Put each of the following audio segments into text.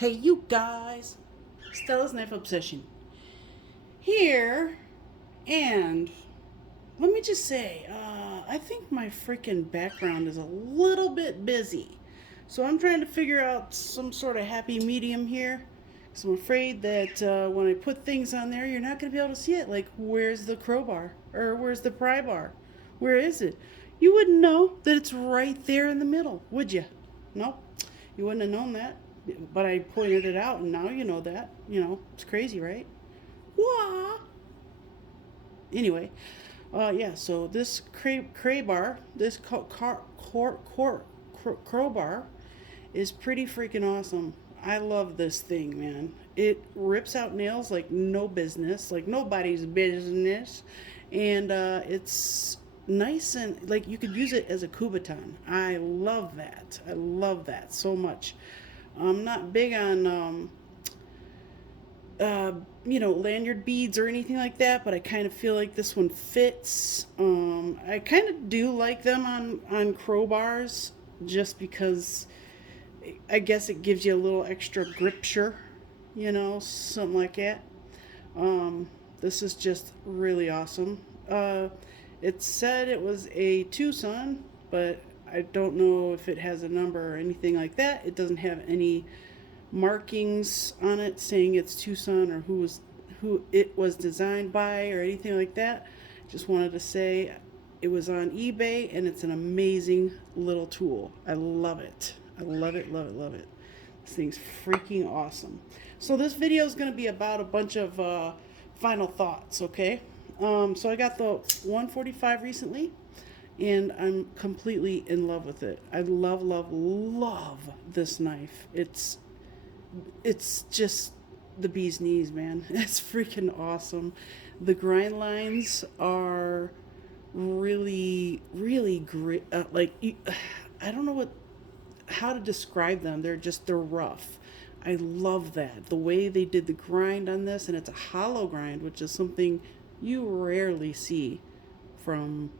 Hey, you guys! Stella's Knife Obsession here, and let me just say, I think my freaking background is a little bit busy. So I'm trying to figure out some sort of happy medium here. So I'm afraid that when I put things on there, you're not going to be able to see it. Like, where's the crowbar? Or where's the pry bar? Where is it? You wouldn't know that it's right there in the middle, would you? Nope. You wouldn't have known that. But I pointed it out, and now you know that. It's crazy, right? Wah! Anyway, yeah, so this crowbar, this crowbar is pretty freaking awesome. I love this thing, man. It rips out nails like no business, like nobody's business. And it's nice, and like you could use it as a kubaton. I love that. I love that so much. I'm not big on uh, lanyard beads or anything like that, but I kind of feel like this one fits. I kind of do like them on crowbars, just because I guess it gives you a little extra gripture, something like that. This is just really awesome. It said it was a Tucson, but I don't know if it has a number or anything like that. It doesn't have any markings on it saying it's Tucson or who it was designed by or anything like that. Just wanted to say it was on eBay, and it's an amazing little tool. I love it. I love it, love it, love it. This thing's freaking awesome. So this video is going to be about a bunch of final thoughts, okay? So I got the 145 recently, and I'm completely in love with it. I love, love, love this knife. It's just the bee's knees, man. It's freaking awesome. The grind lines are really, really great. I don't know how to describe them. They're rough. I love that. The way they did the grind on this, and it's a hollow grind, which is something you rarely see from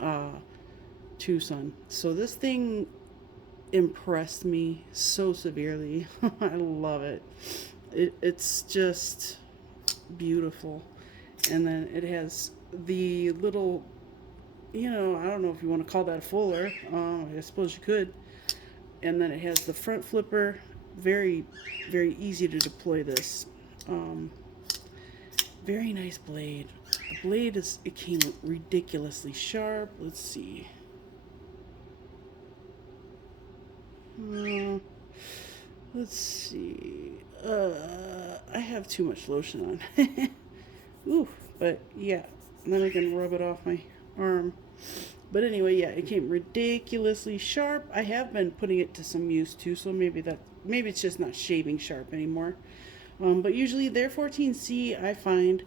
uh, Tucson. So this thing impressed me so severely. I love it. It's just beautiful. And then it has the little, I don't know if you want to call that a fuller. I suppose you could. And then it has the front flipper. Very, very easy to deploy this. Um, Very nice blade. The blade it came ridiculously sharp. Let's see. Uh, let's see. I have too much lotion on. Ooh, but yeah. Then I can rub it off my arm. But anyway, yeah, it came ridiculously sharp. I have been putting it to some use too, so maybe it's just not shaving sharp anymore. But usually their 14C, I find,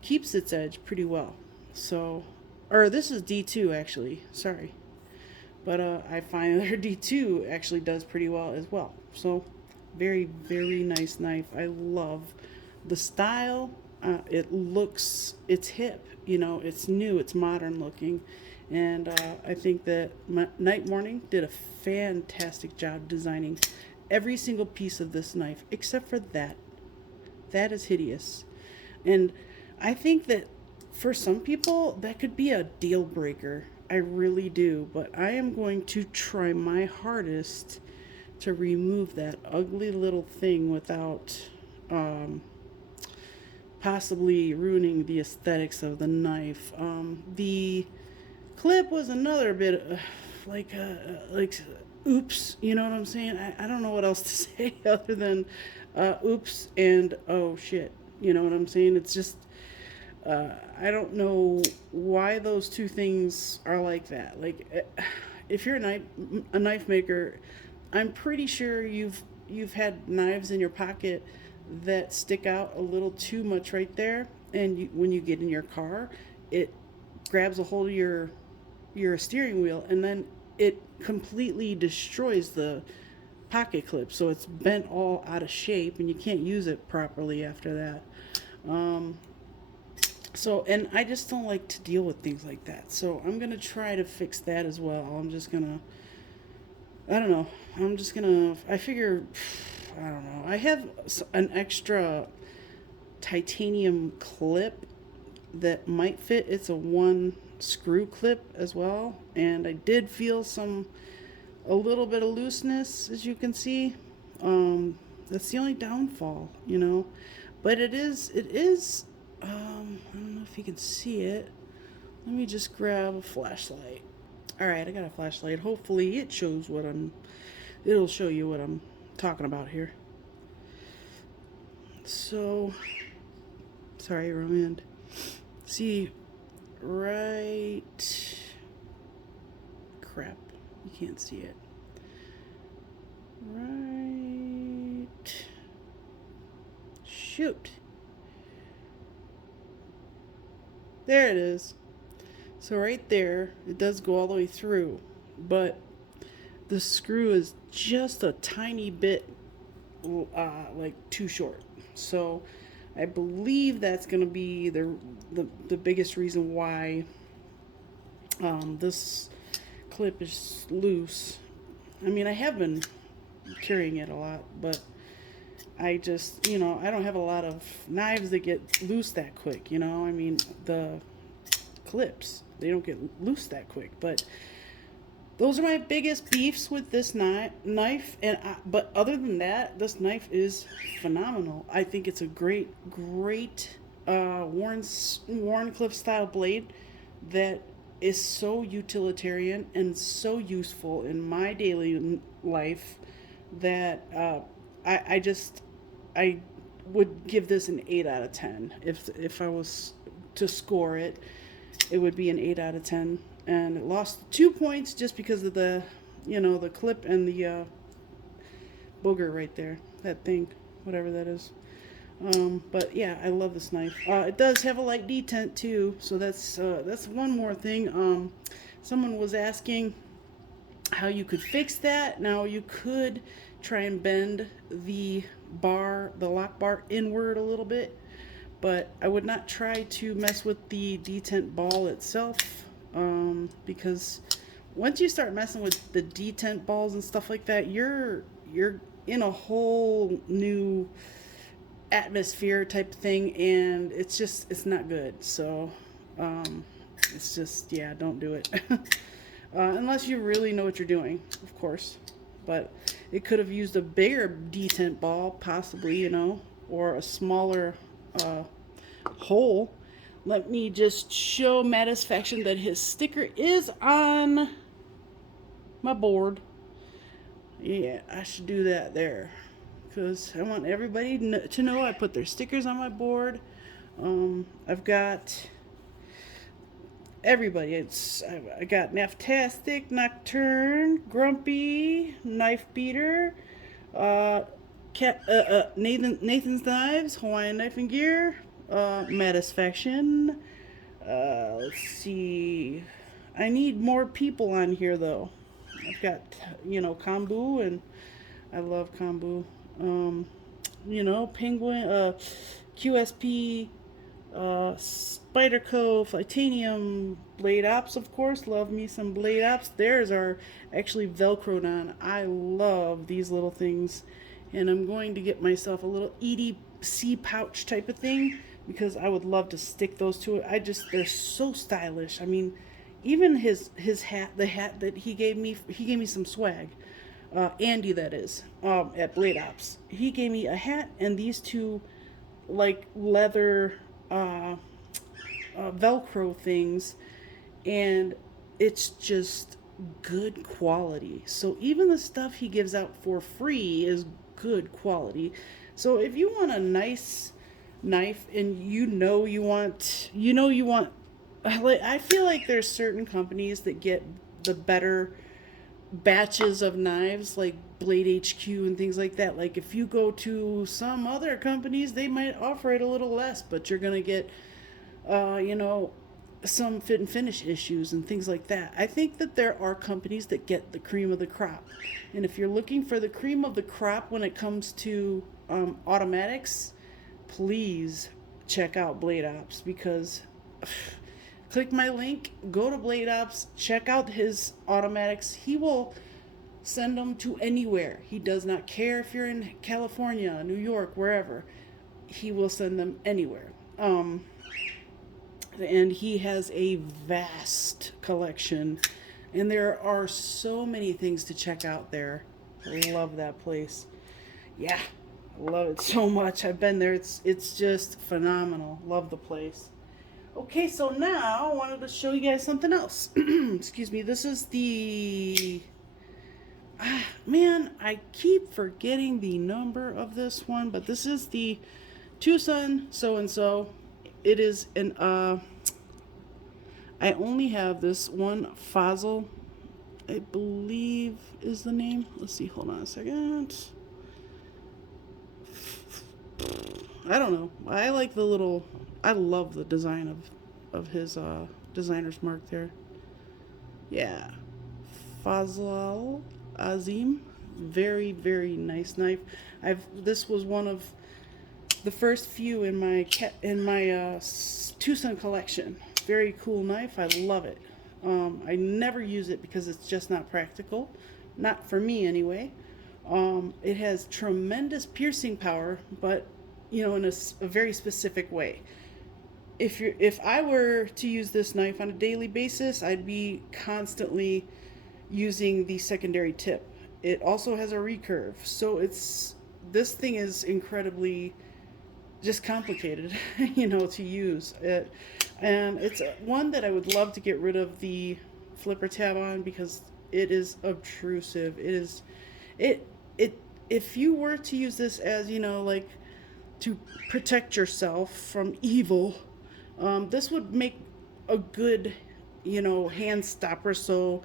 keeps its edge pretty well. So, or this is D2 actually. Sorry. But I find their D2 actually does pretty well as well. So, very, very nice knife. I love the style. It's hip, it's new, it's modern looking. And I think that Night Morning did a fantastic job designing every single piece of this knife, except for that. That is hideous. And I think that for some people, that could be a deal breaker. I really do. But I am going to try my hardest to remove that ugly little thing without possibly ruining the aesthetics of the knife. The clip was another bit like oops, you know what I'm saying? I don't know what else to say other than oops and oh shit. You know what I'm saying? It's just I don't know why those two things are like that. Like if you're a knife maker, I'm pretty sure you've had knives in your pocket that stick out a little too much right there, and when you get in your car, it grabs a hold of your steering wheel, and then it completely destroys the pocket clip, so it's bent all out of shape and you can't use it properly after that. And I just don't like to deal with things like that, so I'm gonna try to fix that as well. I don't know, I figure I don't know. I have an extra titanium clip that might fit. It's a one screw clip as well, and I did feel a little bit of looseness, as you can see. That's the only downfall, you know. But it is. I don't know if you can see it. Let me just grab a flashlight. All right, I got a flashlight. Hopefully, it shows what I'm. It'll show you what I'm talking about here. So, sorry, Roman. See, right. Crap, you can't see it. Right. Shoot. There it is. So right there, it does go all the way through, but the screw is just a tiny bit like too short. So I believe that's going to be the biggest reason why this clip is loose. I mean, I have been carrying it a lot, but I just, you know, I don't have a lot of knives that get loose that quick, you know. I mean, the clips, they don't get loose that quick, but those are my biggest beefs with this knife. And but other than that, this knife is phenomenal. I think it's a great Wharncliffe style blade that is so utilitarian and so useful in my daily life that I would give this an 8 out of 10. If I was to score it, it would be an 8 out of 10. And it lost 2 points just because of the, you know, the clip and the booger right there. That thing, whatever that is. But yeah, I love this knife. It does have a light detent too, so that's one more thing. Someone was asking how you could fix that. Now you could try and bend the lock bar inward a little bit, but I would not try to mess with the detent ball itself, because once you start messing with the detent balls and stuff like that, you're in a whole new atmosphere type of thing, and it's not good. So it's just, yeah, don't do it. Unless you really know what you're doing, of course. But it could have used a bigger detent ball, possibly, you know, or a smaller hole. Let me just show Mattisfaction that his sticker is on my board. Yeah, I should do that there, because I want everybody to know I put their stickers on my board. I've got everybody. I got Naftastic, Nocturne, Grumpy, Knife Beater, Nathan's Knives, Hawaiian Knife and Gear, Mattisfaction. Let's see. I need more people on here though. I've got, you know, Kombu, and I love Kombu. You know, Penguin, QSP, Spider Cove, Titanium, BLADEOPS, of course. Love me some BLADEOPS. Theirs are actually Velcroed on. I love these little things. And I'm going to get myself a little EDC pouch type of thing, because I would love to stick those to it. They're so stylish. I mean, even his hat, the hat that he gave me some swag. Andy, that is, at BLADEOPS. He gave me a hat and these two, like, leather Velcro things, and it's just good quality. So even the stuff he gives out for free is good quality. So if you want a nice knife and you want, I feel like there's certain companies that get the better batches of knives, like Blade HQ and things like that. Like if you go to some other companies, they might offer it a little less, but you're gonna get some fit and finish issues and things like that. I think that there are companies that get the cream of the crop, and if you're looking for the cream of the crop when it comes to automatics, please check out BLADEOPS, because click my link, go to BLADEOPS, check out his automatics. He will send them to anywhere. He does not care if you're in California, New York, wherever. He will send them anywhere. And he has a vast collection, and there are so many things to check out there. I love that place. Yeah, I love it so much. I've been there. It's just phenomenal. Love the place. Okay, so now I wanted to show you guys something else. Excuse me. This is the man, I keep forgetting the number of this one, but this is the Tucson so and so. It is an I only have this one Fossil, I believe is the name. Let's see, hold on a second. I don't know. I like the little, I love the design of his designer's mark there. Yeah. Fazal Azim. Very, very nice knife. This was one of the first few in my Tucson collection. Very cool knife. I love it. I never use it because it's just not practical. Not for me anyway. It has tremendous piercing power, but you know, in a very specific way. If I were to use this knife on a daily basis, I'd be constantly using the secondary tip. It also has a recurve, so this thing is incredibly just complicated, you know, to use. And it's one that I would love to get rid of the flipper tab on because it is obtrusive. If you were to use this as, you know, like to protect yourself from evil, this would make a good, you know, hand stopper. So,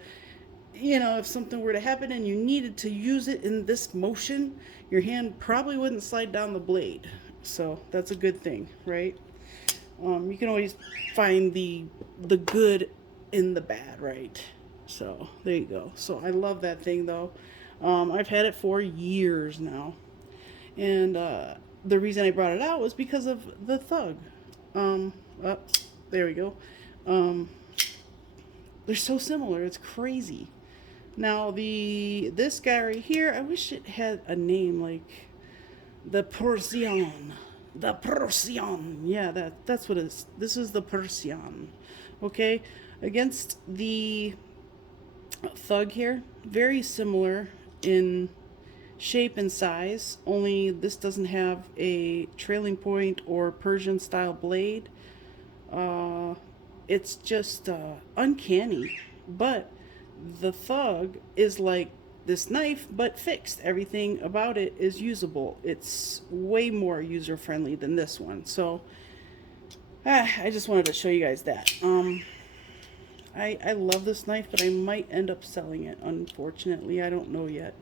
you know, if something were to happen and you needed to use it in this motion, your hand probably wouldn't slide down the blade. So that's a good thing, right? You can always find the good in the bad, right? So there you go. So I love that thing though. I've had it for years now, and the reason I brought it out was because of the thug. There we go. They're so similar. It's crazy. Now this guy right here, I wish it had a name like the Persian. The Persian. Yeah, that's what it is. This is the Persian. Okay, against the thug here, very similar in shape and size, only this doesn't have a trailing point or Persian style blade. It's just uncanny, but the thug is like this knife but fixed. Everything about it is usable. It's way more user friendly than this one. So I just wanted to show you guys that. I love this knife, but I might end up selling it, unfortunately. I don't know yet.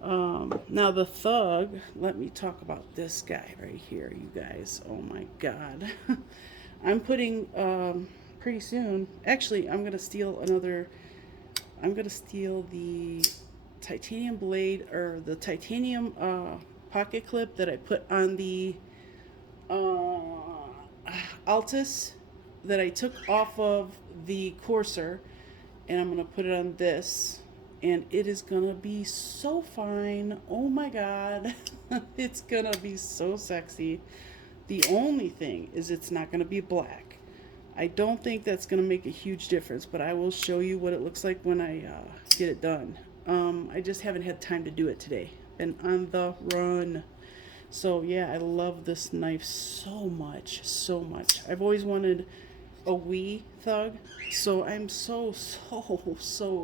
Now the thug, let me talk about this guy right here, you guys. Oh my god. I'm putting pretty soon, actually I'm gonna steal the titanium blade, or the titanium pocket clip that I put on the Altus that I took off of the Corsair, and I'm gonna put it on this, and it is gonna be so fine. Oh my god. It's gonna be so sexy. The only thing is it's not gonna be black. I don't think that's gonna make a huge difference, but I will show you what it looks like when I get it done. I just haven't had time to do it today. Been on the run. So yeah, I love this knife so much, so much. I've always wanted a Wii thug, so I'm so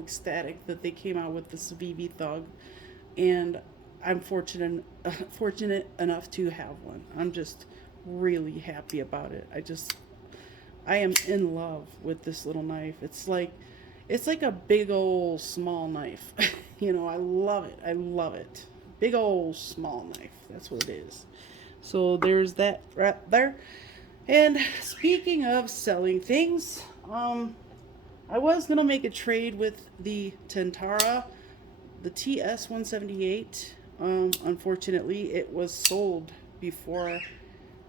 ecstatic that they came out with this VV thug, and I'm fortunate enough to have one. I'm just really happy about it. I am in love with this little knife. It's like a big old small knife. You know, I love it. I love it. Big old small knife. That's what it is. So there's that right there. And speaking of selling things, I was gonna make a trade with the Tentara, the TS-178. Unfortunately, it was sold before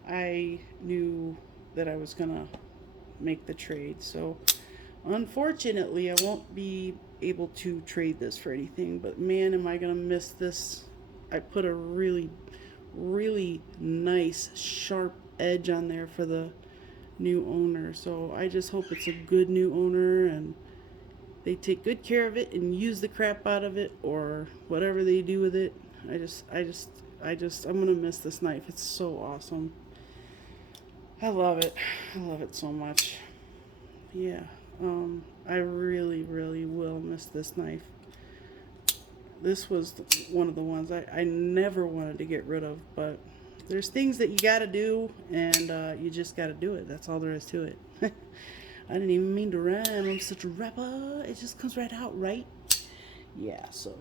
I knew that I was gonna make the trade. So Unfortunately, I won't be able to trade this for anything, but man, am I gonna miss this. I put a really, really nice sharp edge on there for the new owner, so I just hope it's a good new owner and they take good care of it and use the crap out of it, or whatever they do with it. I'm gonna miss this knife. It's so awesome. I love it. I love it so much. Yeah. I really, really will miss this knife. This was one of the ones I never wanted to get rid of, but there's things that you gotta do, and you just gotta do it. That's all there is to it. I didn't even mean to rhyme. I'm such a rapper. It just comes right out, right? Yeah, so,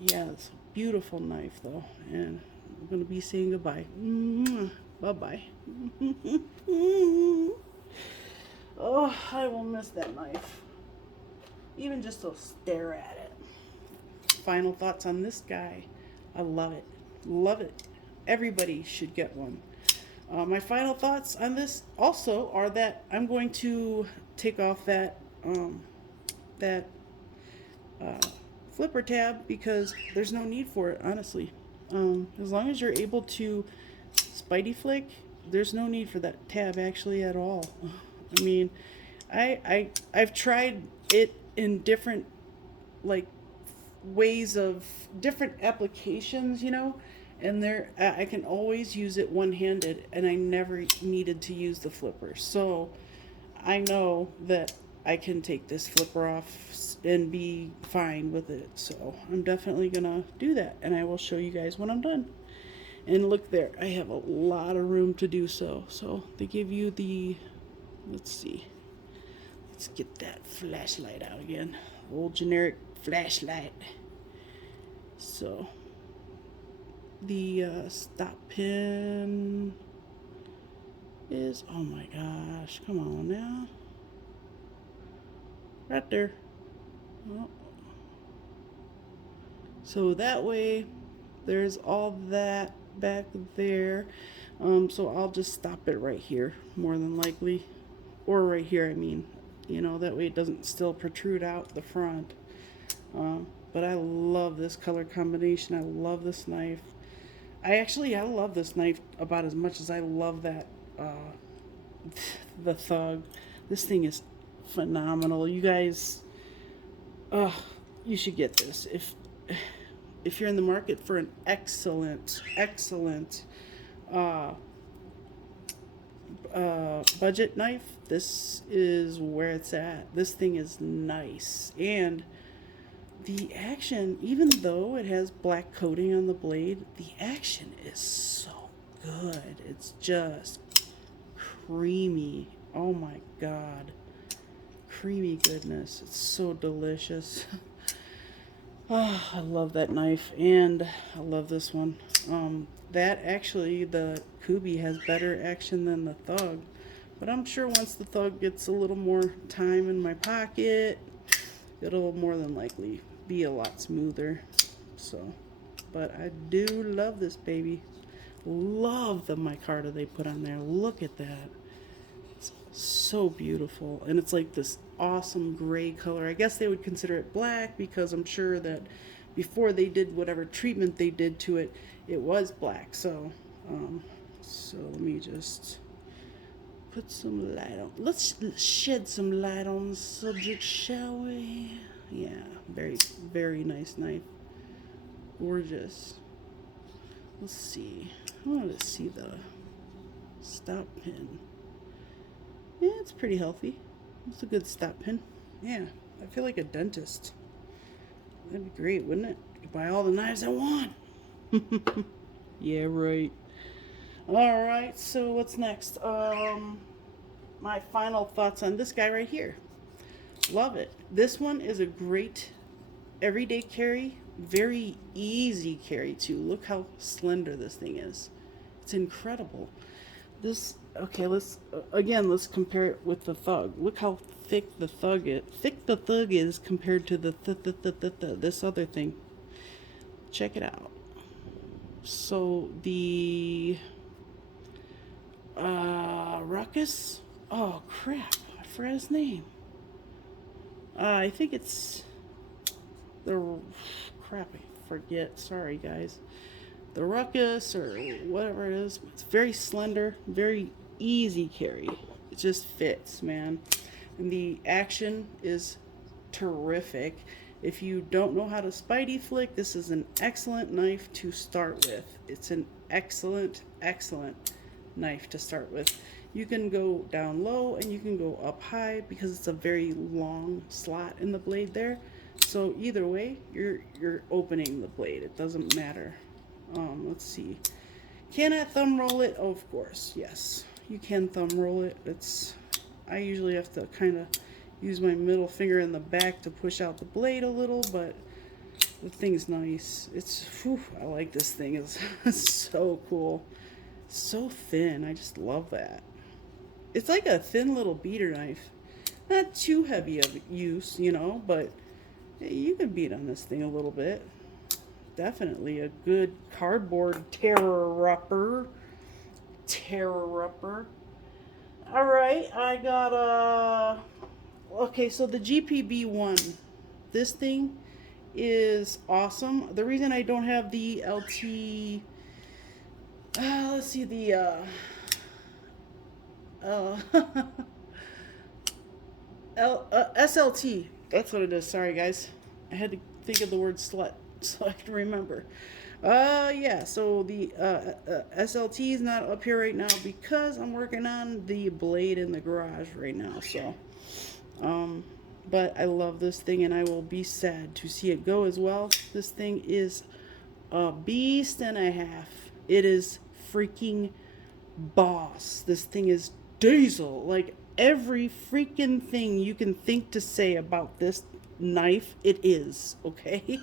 yeah, it's a beautiful knife, though. And I'm going to be saying goodbye. Bye-bye. Oh, I will miss that knife. Even just to stare at it. Final thoughts on this guy. I love it. Love it. Everybody should get one. My final thoughts on this also are that I'm going to take off that flipper tab because there's no need for it, honestly. As long as you're able to spidey flick, there's no need for that tab actually at all. I mean, I've tried it in different like ways of different applications, you know, and there I can always use it one-handed, and I never needed to use the flipper. So I know that I can take this flipper off and be fine with it. So I'm definitely gonna do that, and I will show you guys when I'm done. And look there, I have a lot of room to do so. So they give you the, let's see, let's get that flashlight out again, old generic flashlight. So the stop pin is, oh my gosh, come on now, right there. Oh. So that way there's all that back there. So I'll just stop it right here, more than likely, or right here, I mean, you know, that way it doesn't still protrude out the front. But I love this color combination. I love this knife. I love this knife about as much as I love that the Thug. This thing is phenomenal. You guys, you should get this if you're in the market for an excellent budget knife. This is where it's at. This thing is nice, and the action, even though it has black coating on the blade, the action is so good. It's just creamy. Oh my god. Creamy goodness. It's so delicious. Oh, I love that knife, and I love this one. That actually, the Kubi has better action than the Thug. But I'm sure once the Thug gets a little more time in my pocket, it'll more than likely be a lot smoother. So, but I do love this baby. Love the micarta they put on there. Look at that. It's so beautiful. And it's like this awesome gray color. I guess they would consider it black because I'm sure that before they did whatever treatment they did to it, it was black. So, so let me just put some light on. Let's shed some light on the subject, shall we? Yeah, very, very nice knife. Gorgeous. Let's see. I want to see the stop pin. Yeah, it's pretty healthy. It's a good stop pin. Yeah, I feel like a dentist. That'd be great, wouldn't it? I could buy all the knives I want. Yeah, right. All right, so what's next? My final thoughts on this guy right here. Love it. This one is a great everyday carry. Very easy carry, too. Look how slender this thing is. It's incredible. This, okay, let's compare it with the Thug. Look how thick the Thug is. Thick the Thug is compared to the this other thing. Check it out. So the Ruckus. Oh crap! I forgot his name. I think it's the crap. I forget. Sorry, guys. The ruckus or whatever it is. It's very slender, very easy carry. It just fits, man. And the action is terrific. If you don't know how to spidey flick, this is an excellent knife to start with. It's an excellent, excellent knife to start with. You can go down low and you can go up high because it's a very long slot in the blade there. So either way, you're opening the blade. It doesn't matter. Let's see. Can I thumb roll it? Oh, of course, yes. You can thumb roll it. I usually have to kind of use my middle finger in the back to push out the blade a little, but the thing's nice. I like this thing. It's so cool. So thin. I just love that. It's like a thin little beater knife. Not too heavy of use, but you can beat on this thing a little bit. Definitely a good cardboard tear-upper. All right, I got okay, so the GPB one. This thing is awesome. The reason I don't have the LT, let's see, the SLT. That's what it is. Sorry, guys. I had to think of the word slut so I can remember. Yeah, so the SLT is not up here right now because I'm working on the blade in the garage right now. So, but I love this thing and I will be sad to see it go as well. This thing is a beast and a half. It is freaking boss. This thing is diesel. Like every freaking thing you can think to say about this knife, it is, okay?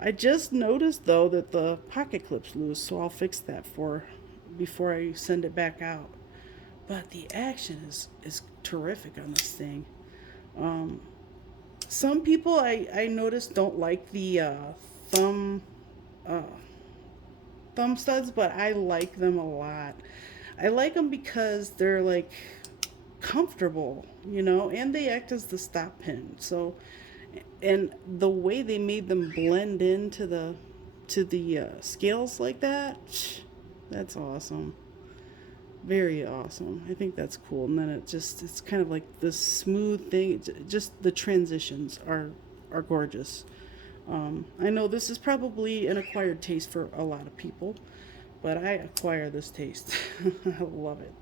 I just noticed though that the pocket clip's loose, so I'll fix that before I send it back out. But the action is terrific on this thing. Some people I noticed don't like the thumb studs, but I like them a lot. I like them because they're like comfortable, and they act as the stop pin. So, and the way they made them blend into the scales like that, that's awesome. Very awesome. I think that's cool. And then it's kind of like this smooth thing. Just the transitions are gorgeous. I know this is probably an acquired taste for a lot of people, but I acquire this taste. I love it.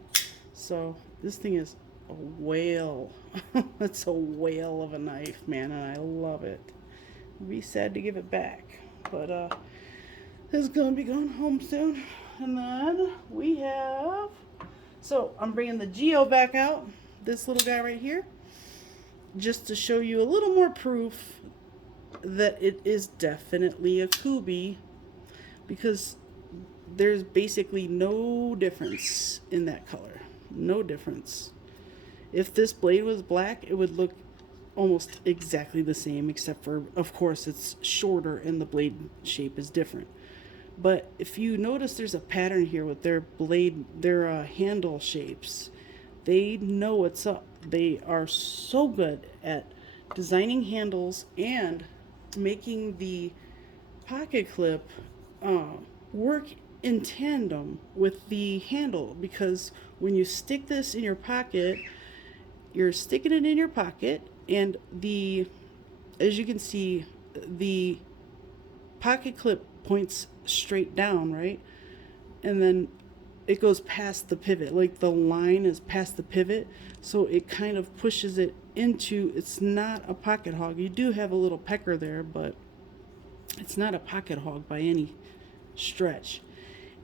So this thing is a whale. It's a whale of a knife, man, and I love it. I'd be sad to give it back, but it's gonna be going home soon. And then we have, so I'm bringing the Geo back out, this little guy right here, just to show you a little more proof that it is definitely a Kubi, because there's basically no difference in that color. No difference. If this blade was black, it would look almost exactly the same, except for, of course, it's shorter and the blade shape is different. But if you notice, there's a pattern here with their handle shapes. They know what's up. They are so good at designing handles and making the pocket clip work in tandem with the handle, because when you stick this in your pocket, you're sticking it in your pocket, and as you can see, the pocket clip points straight down, right? And then it goes past the pivot, like the line is past the pivot, so it kind of pushes it into, it's not a pocket hog. You do have a little pecker there, but it's not a pocket hog by any stretch.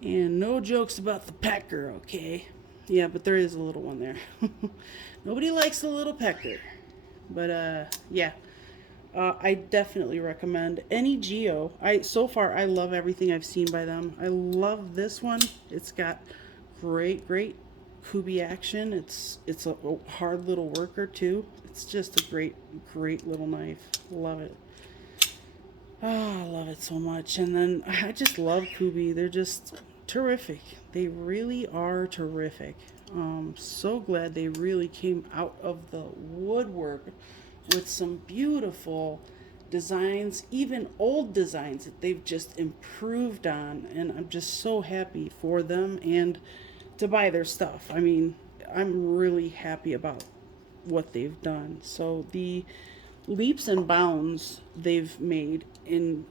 And no jokes about the pecker, okay? Yeah, but there is a little one there. Nobody likes a little pecker. But yeah, I definitely recommend any Geo. So far I love everything I've seen by them. I love this one. It's got great Kubi action. It's a hard little worker too. It's just a great little knife. Love it. Oh, I love it so much. And then I just love Kubi. They're just terrific. They really are terrific. So glad they really came out of the woodwork with some beautiful designs, even old designs that they've just improved on. And I'm just so happy for them and to buy their stuff. I mean, I'm really happy about what they've done. So the leaps and bounds they've made in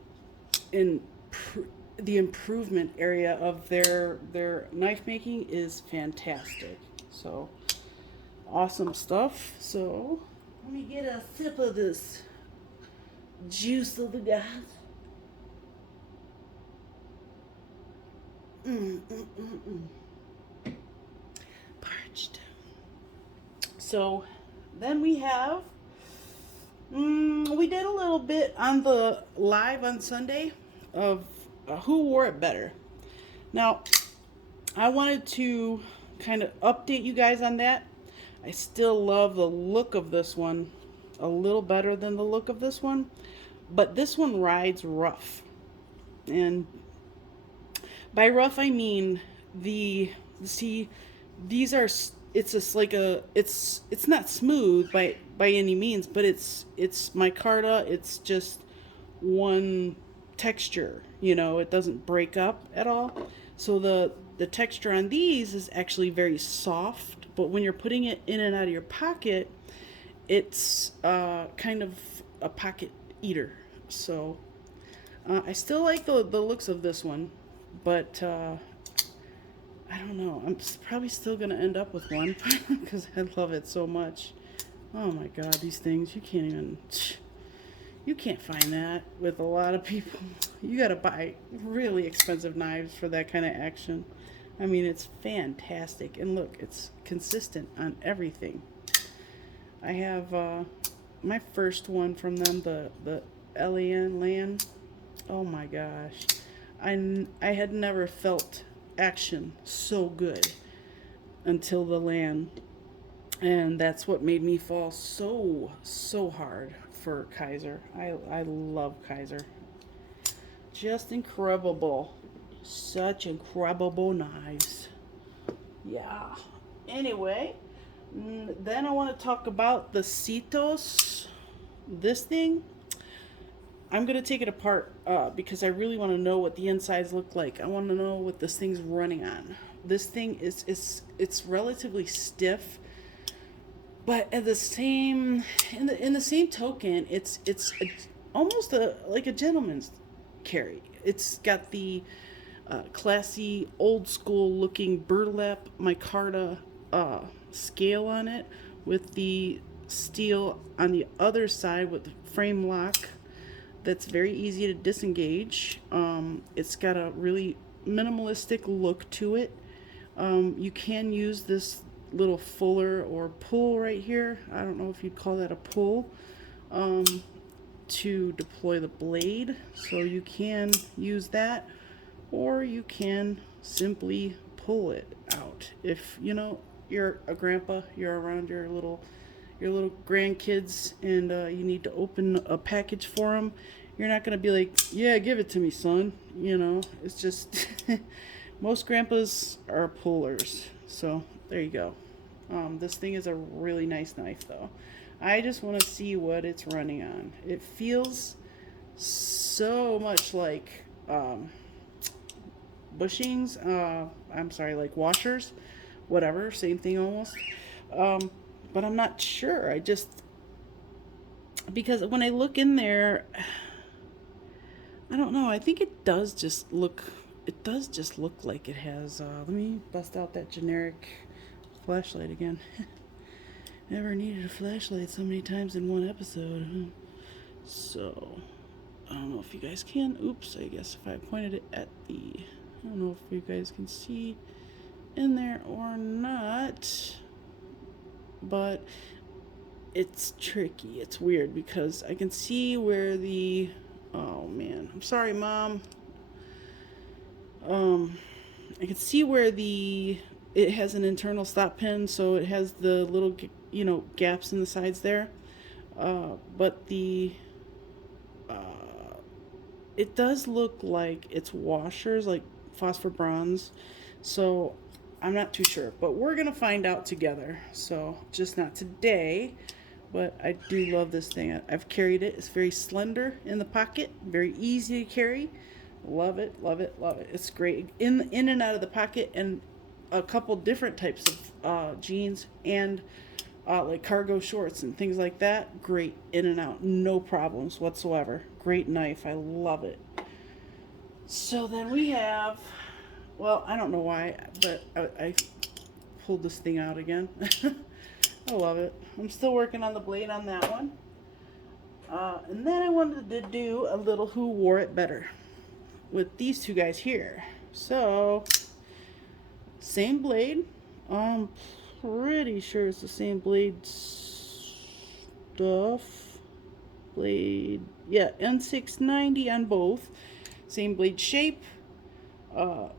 the improvement area of their knife making is fantastic. So awesome stuff. So let me get a sip of this juice of the gods. Parched. So then we have we did a little bit on the live on Sunday of who wore it better. Now, I wanted to kind of update you guys on that. I still love the look of this one a little better than the look of this one, but this one rides rough. And by rough I mean these are, it's just like it's not smooth by any means, but it's micarta. It's just one texture, it doesn't break up at all. So the texture on these is actually very soft, but when you're putting it in and out of your pocket, it's kind of a pocket eater. So I still like the looks of this one, but I don't know. I'm probably still going to end up with one because I love it so much. Oh my God, these things, you can't find that with a lot of people. You got to buy really expensive knives for that kind of action. I mean, it's fantastic. And look, it's consistent on everything. I have my first one from them, the LAN. Oh my gosh. I had never felt action so good until the LAN. And that's what made me fall so hard for Kaiser. I love Kaiser. Just incredible. Such incredible knives. Yeah. Anyway, then I want to talk about the Citos. This thing, I'm going to take it apart because I really want to know what the insides look like. I want to know what this thing's running on. This thing it's relatively stiff, but at the same in the same token, it's almost like a gentleman's carry. It's got the classy, old school looking burlap micarta scale on it, with the steel on the other side with the frame lock that's very easy to disengage. It's got a really minimalistic look to it. You can use this little fuller or pull right here. I don't know if you'd call that a pull, to deploy the blade. So you can use that, or you can simply pull it out. If you're a grandpa, you're around your little grandkids, and you need to open a package for them, you're not going to be like, yeah, give it to me, son. It's just most grandpas are pullers. So there you go. This thing is a really nice knife, though. I just want to see what it's running on. It feels so much like bushings. I'm sorry, like washers. Whatever, same thing almost. But I'm not sure. Because when I look in there, I don't know. I think it does just look like it has. Let me bust out that generic flashlight again. Never needed a flashlight so many times in one episode. So, I don't know if you guys can. Oops, I guess if I pointed it at I don't know if you guys can see in there or not. But it's tricky. It's weird because I can see where oh man, I'm sorry, Mom. I can see where it has an internal stop pin, so it has the little gaps in the sides there. But it does look like it's washers, like phosphor bronze. So I'm not too sure, but we're gonna find out together. So just not today, but I do love this thing. I've carried it. It's very slender in the pocket, very easy to carry. Love it, love it, love it. It's great in and out of the pocket, and a couple different types of jeans and like cargo shorts and things like that. Great in and out, no problems whatsoever. Great knife, I love it. So then we have, well, I don't know why, but I pulled this thing out again. I love it. I'm still working on the blade on that one. And then I wanted to do a little who wore it better with these two guys here. So, same blade. I'm pretty sure it's the same blade stuff. Blade, yeah, N690 on both. Same blade shape. I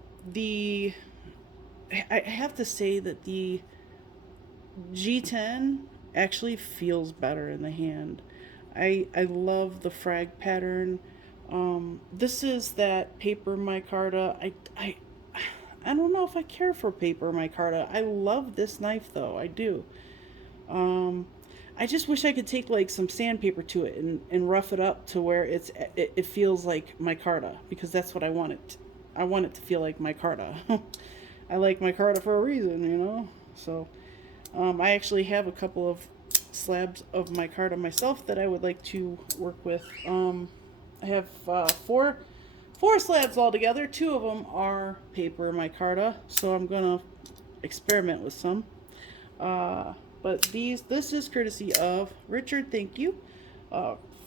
have to say that the G10 actually feels better in the hand. I love the frag pattern. This is that paper micarta. I don't know if I care for paper micarta. I love this knife though. I do. I just wish I could take like some sandpaper to it and rough it up to where it feels like micarta, because that's what I want it. I want it to feel like micarta. I like micarta for a reason, you know. So I actually have a couple of slabs of micarta myself that I would like to work with. I have four slabs altogether. Two of them are paper micarta, so I'm gonna experiment with some. But this is courtesy of Richard. Thank you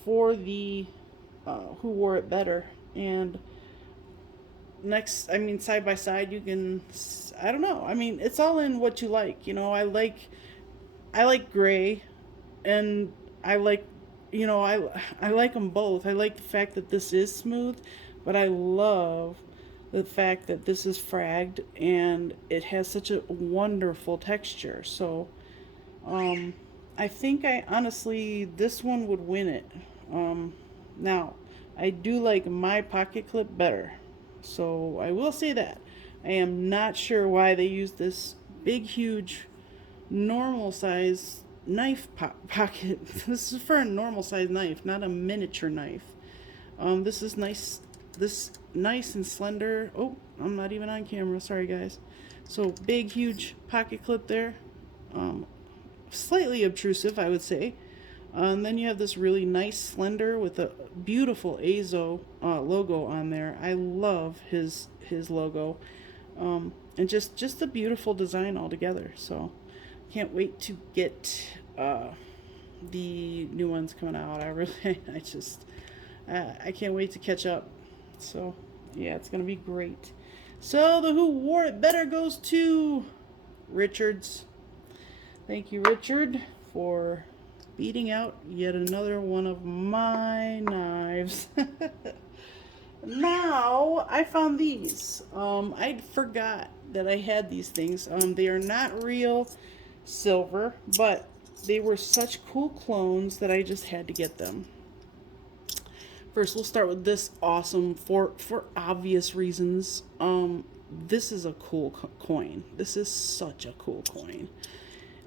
for the who wore it better. And next, I mean, side by side, you can, I don't know. I mean, it's all in what you like. You know, I like gray, and I like, you know, I like them both. I like the fact that this is smooth, but I love the fact that this is fragged and it has such a wonderful texture. So I think honestly, this one would win it. Now, I do like my pocket clip better, so I will say that. I am not sure why they use this big, huge, normal size knife pocket. This is for a normal size knife, not a miniature knife. This is nice. This nice and slender. Oh, I'm not even on camera. Sorry, guys. So big, huge pocket clip there. Slightly obtrusive, I would say. And then you have this really nice slender with a beautiful Azo logo on there. I love his logo, and just a beautiful design altogether. So can't wait to get the new ones coming out. I can't wait to catch up. So yeah, it's gonna be great. So the who wore it better goes to Richards. Thank you, Richard, for beating out yet another one of my knives. Now, I found these. I forgot that I had these things. They are not real silver, but they were such cool clones that I just had to get them. First, we'll start with this awesome, for obvious reasons. This is a cool coin. This is such a cool coin.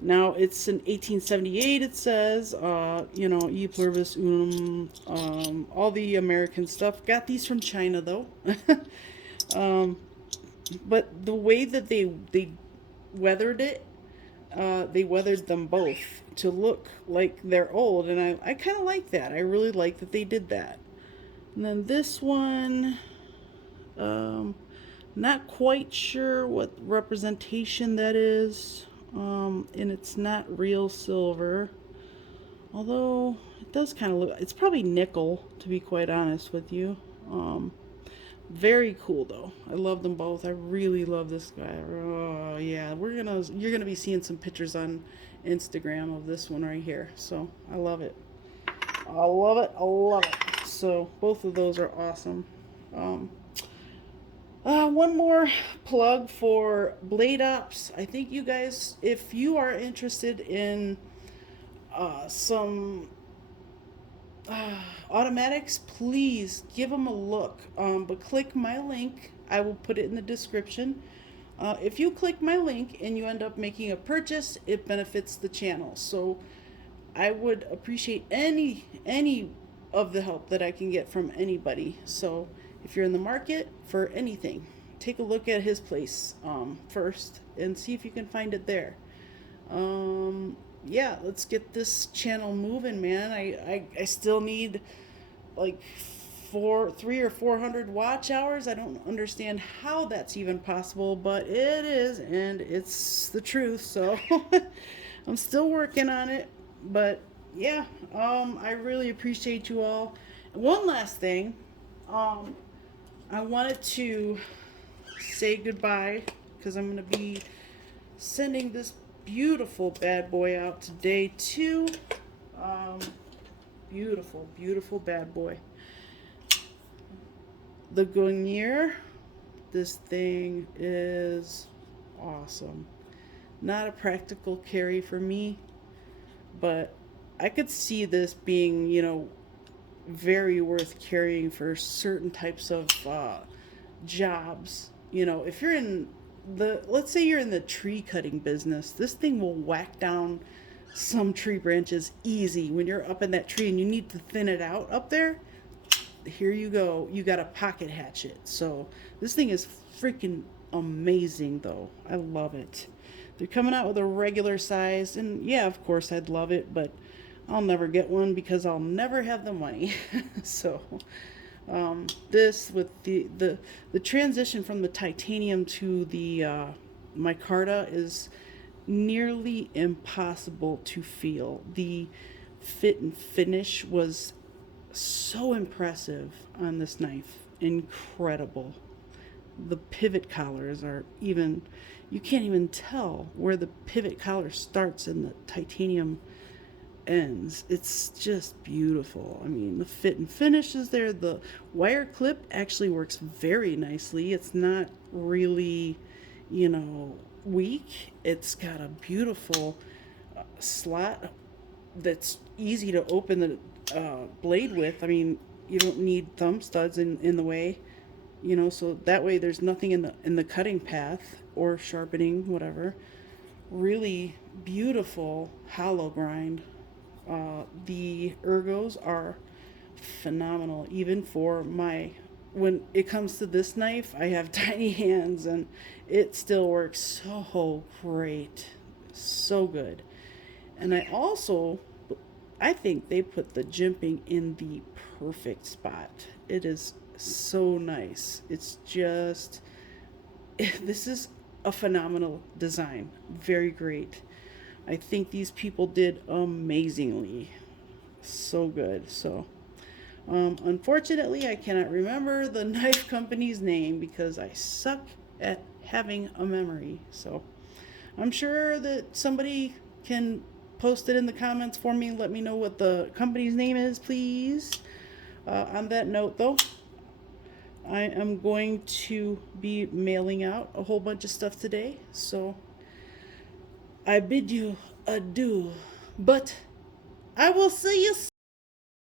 Now, it's an 1878, it says, you know, E pluribus unum, all the American stuff. Got these from China, though. But the way that they weathered it, they weathered them both to look like they're old, and I kind of like that. I really like that they did that. And then this one, not quite sure what representation that is. And it's not real silver, although it does kind of look, it's probably nickel, to be quite honest with you. Very cool though. I love them both. I really love this guy. Oh yeah, you're gonna be seeing some pictures on Instagram of this one right here. So I love it. I love it. I love it. So both of those are awesome. One more plug for BLADEOPS. I think you guys, if you are interested in some automatics, please give them a look. But click my link. I will put it in the description. If you click my link and you end up making a purchase, it benefits the channel. So I would appreciate any of the help that I can get from anybody. So if you're in the market for anything, take a look at his place first and see if you can find it there. Yeah, let's get this channel moving, man. I still need like 300 or 400 watch hours. I don't understand how that's even possible, but it is, and it's the truth. So I'm still working on it, but yeah, I really appreciate you all. One last thing, I wanted to say goodbye because I'm going to be sending this beautiful bad boy out today too. Beautiful, beautiful bad boy. The Gonier, this thing is awesome. Not a practical carry for me, but I could see this being, very worth carrying for certain types of jobs. If you're in let's say you're in the tree cutting business, this thing will whack down some tree branches easy. When you're up in that tree and you need to thin it out up there, here you go. You got a pocket hatchet. So this thing is freaking amazing, though. I love it. They're coming out with a regular size, and yeah, of course I'd love it, but I'll never get one because I'll never have the money. So this with the transition from the titanium to the micarta is nearly impossible to feel. The fit and finish was so impressive on this knife. Incredible. The pivot collars are even, you can't even tell where the pivot collar starts and the titanium ends. It's just beautiful. I mean, the fit and finish is there. The wire clip actually works very nicely. It's not really, weak. It's got a beautiful slot that's easy to open the blade with. I mean, you don't need thumb studs in the way, so that way there's nothing in the cutting path or sharpening, whatever. Really beautiful hollow grind. The ergos are phenomenal. Even for when it comes to this knife, I have tiny hands and it still works so great, so good. And I think they put the jimping in the perfect spot. It is so nice. It's just, this is a phenomenal design. Very great. I think these people did amazingly. So good. So, unfortunately, I cannot remember the knife company's name because I suck at having a memory. So, I'm sure that somebody can post it in the comments for me and let me know what the company's name is, please. On that note, though, I am going to be mailing out a whole bunch of stuff today. So, I bid you adieu, but I will see you soon.